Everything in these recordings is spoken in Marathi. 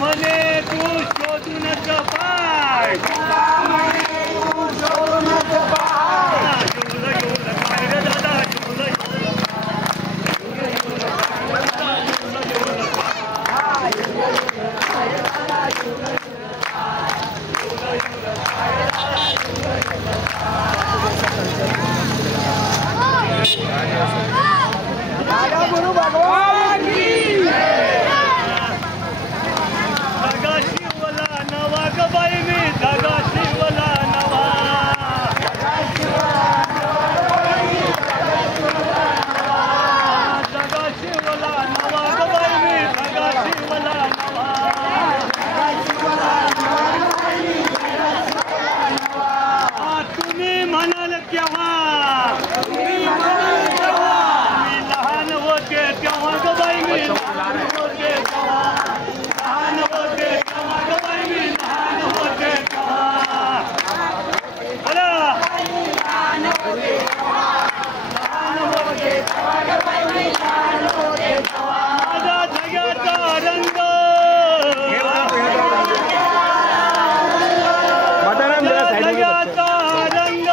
म्हणे तू शोधूनच पाय गुरु भगवान की धागा शिवला नवा ग बाई मी धागा शिवला नवा धागा शिवला नवा ग बाई मी धागा शिवला नवा तुम्ही म्हणाल केव्हा तेव्हा ग बाई मी लहान होते तेव्हा लहान होते तेव्हा ग बाई मी लहान होते तेव्हा बोला लहान होते तेव्हा ग बाई मी लहान होते तेव्हा माझा जगाचा रंग जगाचा रंग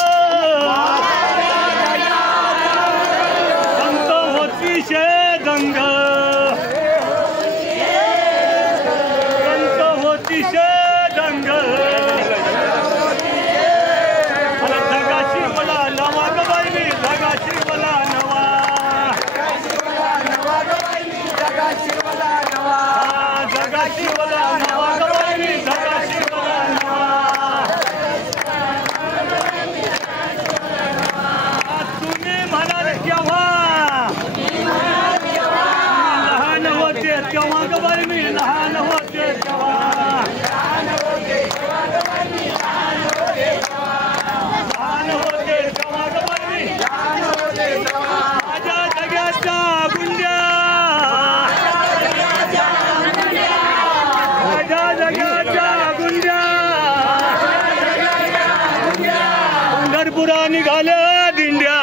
संत होती शेदंग संत होती शेदंग जगाशी मला नवा ग बाई मी जगाशी मला नवा जगाशी मला नवा ग बाई मी जगाशी मला नवा तुम्ही म्हणाल केव्हा लहान होते तेव्हा ग बाई मी लहान होते तेव्हा लहान होते तेव्हा ग बाई मी लहान होते तेव्हा ग बाई मी लहान होते तेव्हा माझ्या जगाच्या गुंड्या माझ्या जगाच्या गुंड्या पंढरपुरा निघाल्या दिंड्या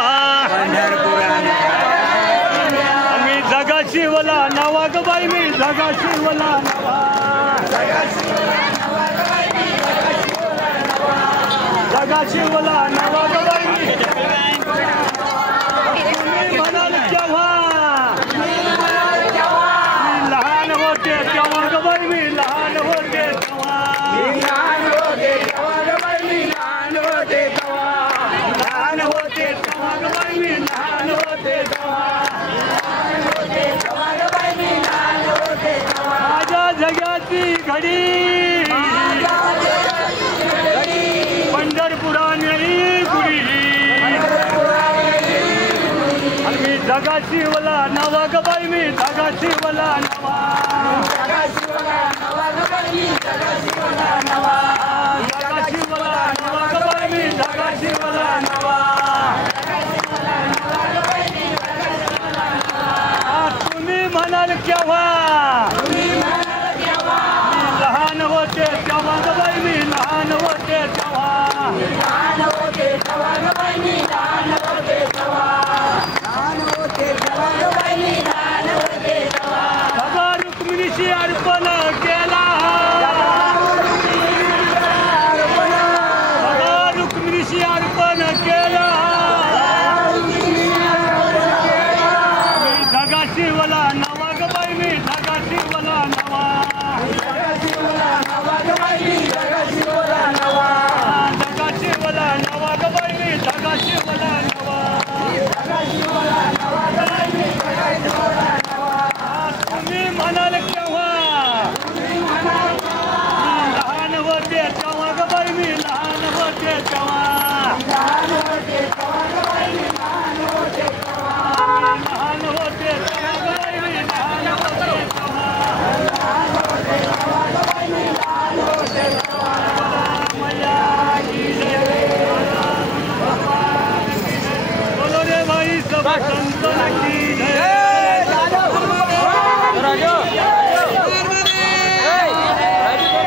मी जगा शिवला नवा ग बाई मी जगा शिवला नवा जगा शिवला नवा ग बाई मी तुम्ही म्हणाल केव्हा मी लहान होते तेव्हा ग बाई मी लहान होते तेव्हा लहान होते तेव्हा ग बाई मी लहान होते तेव्हा लहान होते तेव्हा ग बाई मी लहान होते तेव्हा माझ्या जगाची घडी पंढरपुरा नेली गुढी मी जगा शिवला नवा ग बाई मी जगा शिवला नवा